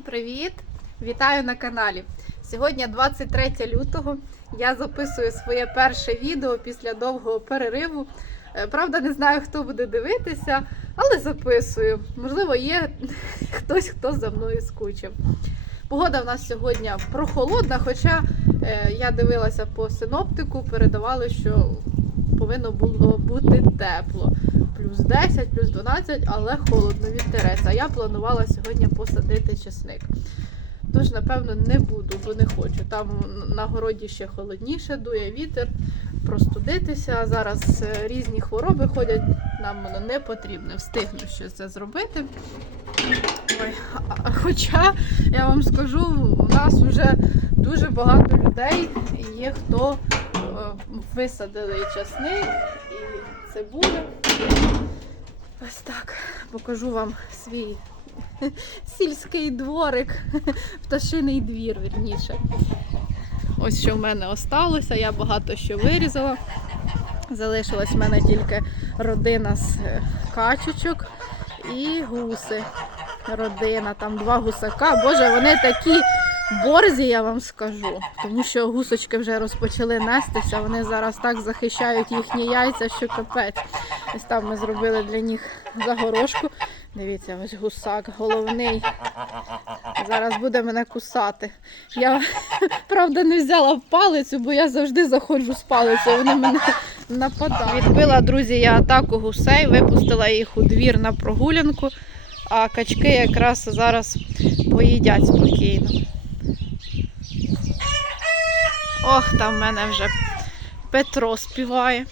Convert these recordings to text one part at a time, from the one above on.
привіт! Вітаю на каналі. Сьогодні 23 лютого. Я записую своє перше відео після довгого перериву. Е, Правда, не знаю, хто буде дивитися, але записую. Можливо, є хтось, хто за мною скучив. Погода в нас сьогодні прохолодна, хоча е, я дивилася по синоптику, передавали, що повинно було бути тепло. Плюс 10, плюс 12, але холодно вітерець. А я планувала сьогодні посадити чесник. Тож, напевно, не буду, бо не хочу. Там на городі ще холодніше, дує вітер, простудитися. Зараз е, різні хвороби ходять, нам воно не потрібно. Встигну щось це зробити. Ой, хоча я вам скажу, у нас вже дуже багато людей є, хто висадили і часник, і цибулю. Ось так покажу вам свій сільський дворик, пташиний двір, вірніше. Ось що в мене осталося, я багато що вирізала. Залишилась в мене тільки родина з е, качечок і гуси. Родина, там два гусака. Боже, вони такі борзі, я вам скажу. Тому що гусочки вже розпочали нестися. Вони зараз так захищають їхні яйця, що капець. Ось там ми зробили для них загорожку. Дивіться, ось гусак головний. Зараз буде мене кусати. Я правда не взяла палицю, бо я завжди заходжу з палицею. Вони мене нападають. Відбила, друзі, я атаку гусей, випустила їх у двір на прогулянку, а качки якраз зараз поїдять спокійно. Ох, там в мене вже Петро співає.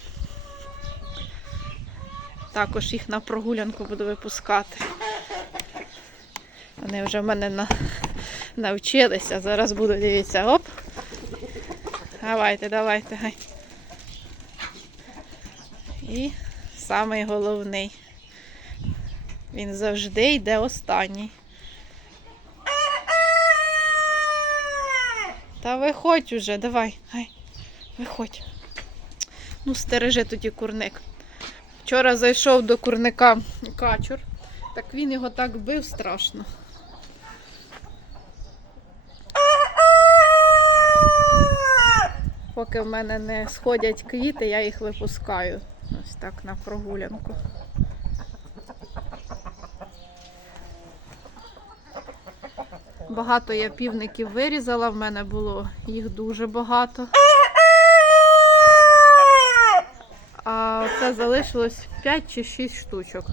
Також їх на прогулянку буду випускати. Вони вже в мене на... навчилися. Зараз буду дивіться. Оп. Давайте, давайте. Гай. І самий головний. Він завжди йде останній. Та виходь уже, давай. Гай. Виходь. Ну, стережи тоді курник. Вчора зайшов до курника качур, так він його так бив страшно. Поки в мене не сходять квіти, я їх випускаю. Ось так на прогулянку. Багато я півників вирізала, в мене було їх дуже багато. А це залишилось 5 чи 6 штучок.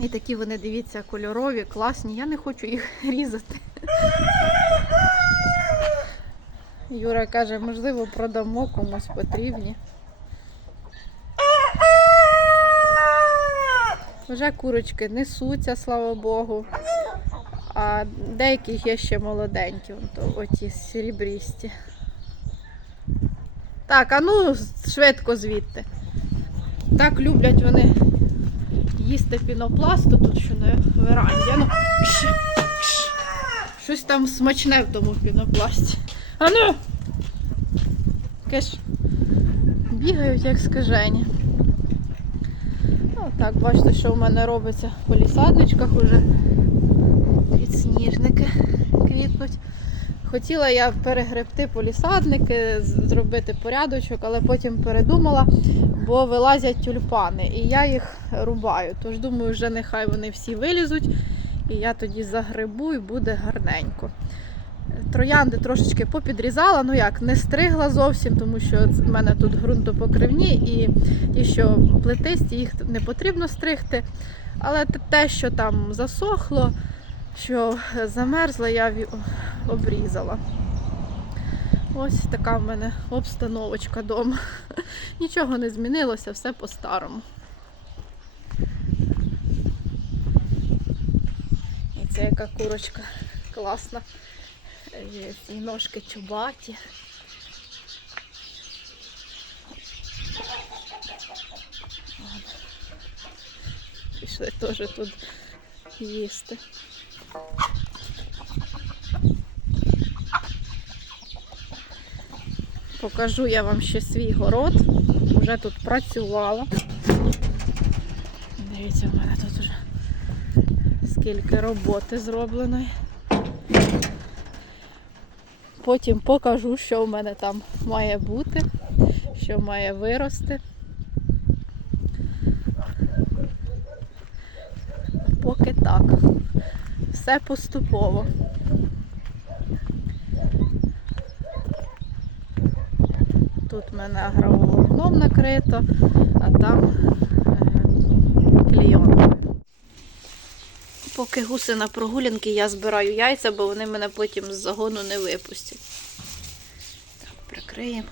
І такі вони, дивіться, кольорові, класні. Я не хочу їх різати. Юра каже, можливо, продамо комусь потрібні. Вже курочки несуться, слава Богу. А деякі є ще молоденькі, то оті серебрісті. Так, а ну швидко звідти. Так люблять вони їсти пінопласту тут що на веранді. Ну, кш, кш. Щось там смачне в тому пінопласті. А ну! Киш. Бігають, як скажені. Ну, так, бачите, що в мене робиться по лісадничках уже. Підсніжники квітнуть. Хотіла я перегребти полісадники, зробити порядочок, але потім передумала, бо вилазять тюльпани, і я їх рубаю. Тож думаю, вже нехай вони всі вилізуть, і я тоді загребу і буде гарненько. Троянди трошечки попідрізала, ну як, не стригла зовсім, тому що в мене тут ґрунтопокривні, і ті, що плетисті, їх не потрібно стригти. Але те- що там засохло, що замерзла, я обрізала. Ось така в мене обстановочка вдома. Нічого не змінилося, все по-старому. І це яка курочка класна. Ці ножки чубаті. Пішли теж тут їсти. Покажу я вам ще свій город. Вже тут працювала. Дивіться, в мене тут вже скільки роботи зробленої. Потім покажу, що в мене там має бути, що має вирости. Поки так. Все поступово. Тут в мене агроволокном накрито, а там е, клейонкою. Поки гуси на прогулянки, я збираю яйця, бо вони мене потім з загону не випустять. Так, прикриємо.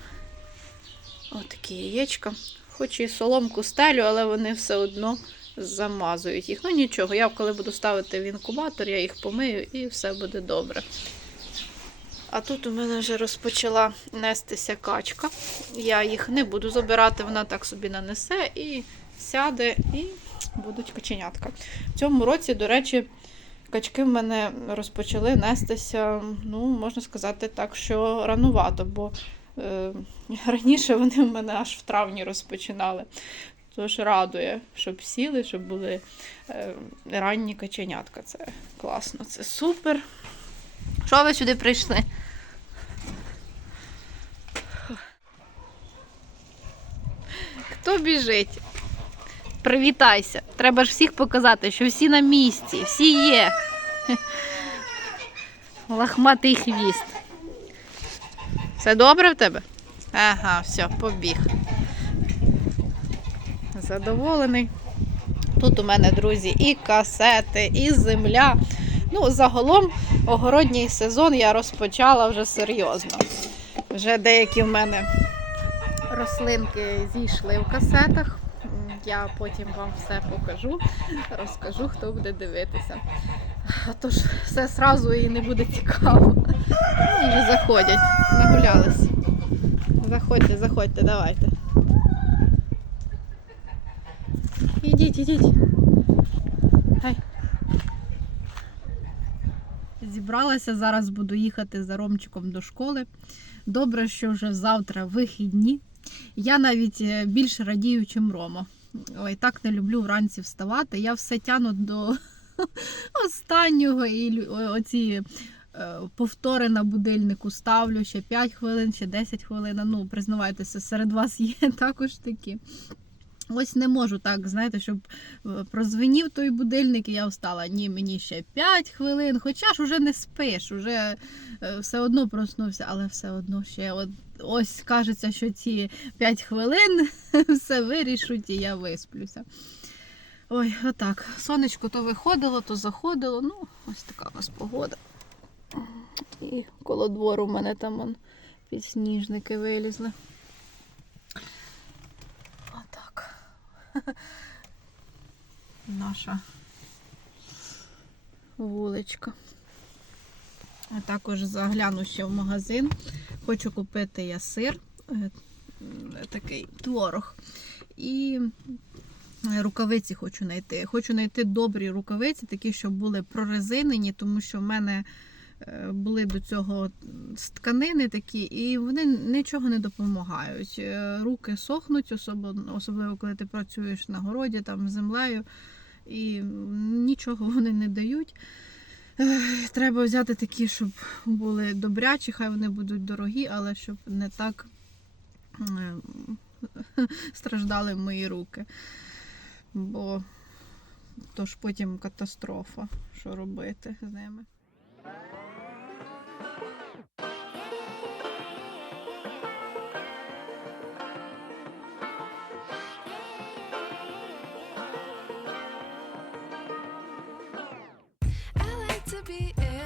Отакі яєчка. Хоч і соломку стелю, але вони все одно замазують їх. Ну нічого, я коли буду ставити в інкубатор, я їх помию і все буде добре. А тут у мене вже розпочала нестися качка. Я їх не буду забирати, вона так собі нанесе і сяде, і будуть каченятка. В цьому році, до речі, качки в мене розпочали нестися, ну, можна сказати так, що ранувато, бо е, раніше вони в мене аж в травні розпочинали. Тож радує, щоб сіли, щоб були е, ранні каченятка. Це класно, це супер. Що ви сюди прийшли? Хто біжить? Привітайся. Треба ж всіх показати, що всі на місці, всі є. Лахматий хвіст. Все добре в тебе? Ага, все, побіг. Задоволений. Тут у мене, друзі, і касети, і земля. Ну, загалом, огородній сезон я розпочала вже серйозно. Вже деякі в мене рослинки зійшли в касетах. Я потім вам все покажу, розкажу, хто буде дивитися. А то ж все зразу і не буде цікаво. Вже заходять, нагулялись. Заходьте, заходьте, давайте. Ідіть, ідіть. Гай. Зібралася, зараз буду їхати за Ромчиком до школи. Добре, що вже завтра вихідні. Я навіть е, більше радію, чим Рома. Ой, так не люблю вранці вставати. Я все тяну до останнього і оці е, повтори на будильнику ставлю ще 5 хвилин, ще 10 хвилин. Ну, признавайтеся, серед вас є також такі. Ось не можу так, знаєте, щоб е, прозвенів той будильник, і я встала. Ні, мені ще 5 хвилин, хоча ж уже не спиш, уже все одно проснувся, але все одно ще от, ось кажеться, що ці 5 хвилин все вирішуть і я висплюся. Ой, отак. Сонечко то виходило, то заходило. Ну, ось така у нас погода. І коло двору в мене там он, підсніжники вилізли. Отак. Наша вуличка. А також загляну ще в магазин. Хочу купити я сир, е, такий творог. І е, рукавиці хочу знайти. Хочу знайти добрі рукавиці, такі, щоб були прорезинені, тому що в мене е, були до цього тканини такі, і вони нічого не допомагають. Руки сохнуть, особливо, коли ти працюєш на городі, там землею, і нічого вони не дають. Треба взяти такі, щоб були добрячі, хай вони будуть дорогі, але щоб не так страждали мої руки. Бо то ж потім катастрофа, що робити з ними.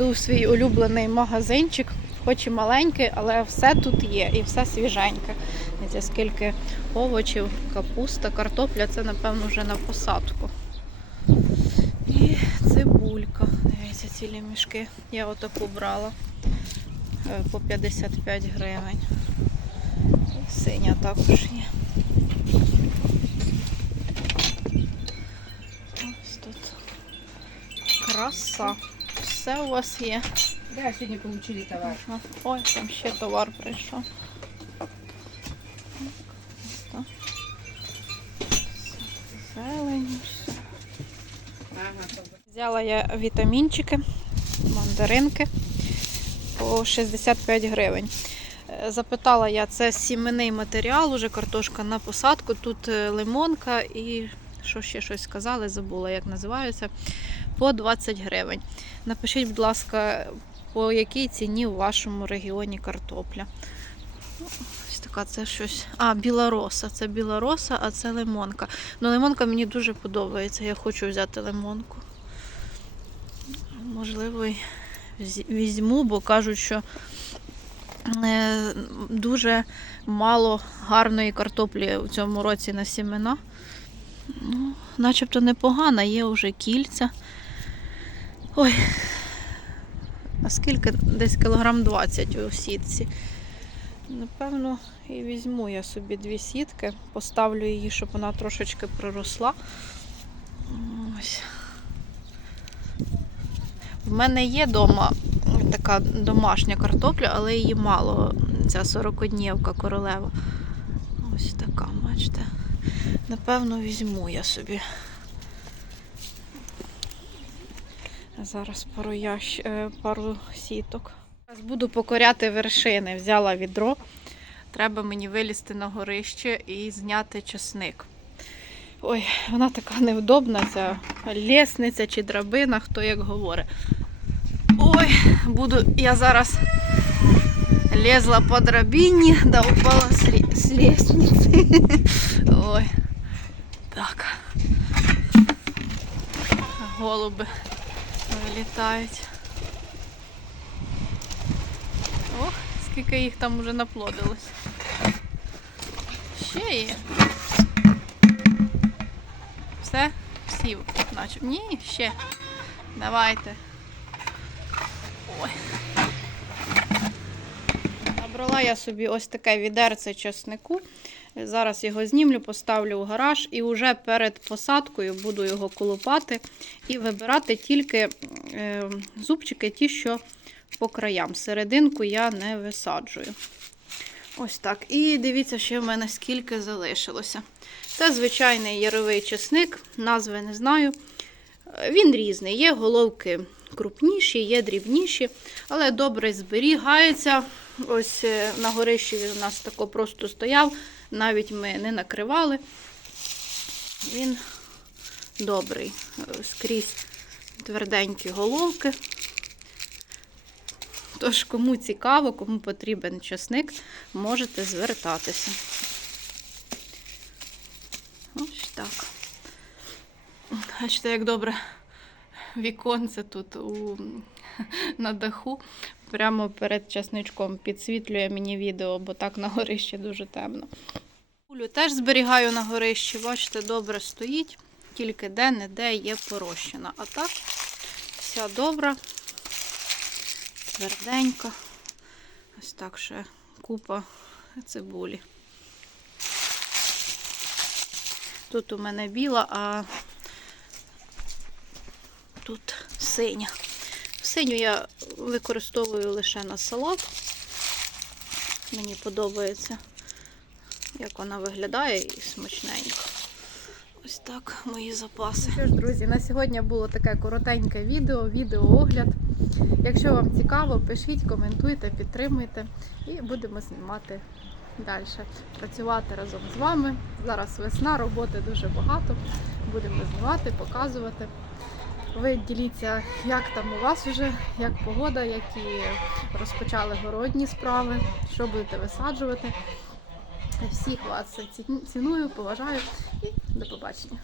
screwed. В свій улюблений магазинчик, хоч і маленький, але все тут є і все свіженьке. Дивіться, скільки овочів, капуста, картопля це, напевно, вже на посадку. І цибулька. Дивіться, цілі мішки. Я отаку брала е, по 55 гривень. Синя також є. Ось тут краса. Все у вас є. Да, сегодня получили товар. Ой, там ще товар прийшов. Так. Зелень. Взяла я вітамінчики, мандаринки по 65 гривень. Е, Запитала я, це сіменний матеріал, уже картошка на посадку. Тут е, лимонка і що ще щось сказали, забула, як називаються, по 20 гривень. Напишіть, будь ласка, по якій ціні у вашому регіоні картопля. Ну, Ось така це щось. А, білороса. Це білороса, а це лимонка. Ну, лимонка мені дуже подобається. Я хочу взяти лимонку. Можливо, візьму, бо кажуть, що е, дуже мало гарної картоплі у цьому році на сімена. Ну, начебто непогана, є вже кільця. Ой. А скільки? Десь кілограм 20 у сітці. Напевно, і візьму я собі дві сітки, поставлю її, щоб вона трошечки проросла. Ось. В мене є вдома така домашня картопля, але її мало. Ця 40-днівка королева. Ось така, бачите. Напевно, візьму я собі. Зараз пару, ящ... е, пару сіток. Зараз буду покоряти вершини. Взяла відро. Треба мені вилізти на горище і зняти часник. Ой, вона така невдобна, ця лісниця чи драбина, хто як говорить. Ой, буду я зараз лезла по драбині, да упала з, лестниці. Ой. Так. Голуби вилітають. Ох, скільки їх там уже наплодилось. Ще є. Все? Всі, наче. Ні, ще. Давайте. Ой. Набрала я собі ось таке відерце чеснику. Зараз його знімлю, поставлю у гараж і вже перед посадкою буду його колупати і вибирати тільки е, зубчики, ті, що по краям. Серединку я не висаджую. Ось так. І дивіться, ще в мене скільки залишилося. Це звичайний яровий чесник, назви не знаю. Е, Він різний. Є головки крупніші, є дрібніші, але добре зберігається. Ось е, на горищі він у нас тако просто стояв, навіть ми не накривали. Він добрий. Е, Скрізь тверденькі головки. Тож, кому цікаво, кому потрібен часник, можете звертатися. Ось так. Бачите, як добре віконце тут у, на даху, прямо перед часничком підсвітлює мені відео, бо так на горищі дуже темно. Кулю теж зберігаю на горищі, бачите, добре стоїть, тільки де-не-де є порощена. А так, вся добра, тверденька. Ось так ще купа цибулі. Тут у мене біла, а тут синя. Синю я використовую лише на салат. Мені подобається, як вона виглядає і смачненько. Ось так мої запаси. Що ж, друзі, на сьогодні було таке коротеньке відео, відеоогляд. Якщо вам цікаво, пишіть, коментуйте, підтримуйте і будемо знімати далі. Працювати разом з вами. Зараз весна, роботи дуже багато. Будемо знімати, показувати. Ви діліться, як там у вас вже, як погода, які розпочали городні справи, що будете висаджувати. Всіх вас ціную, поважаю і до побачення.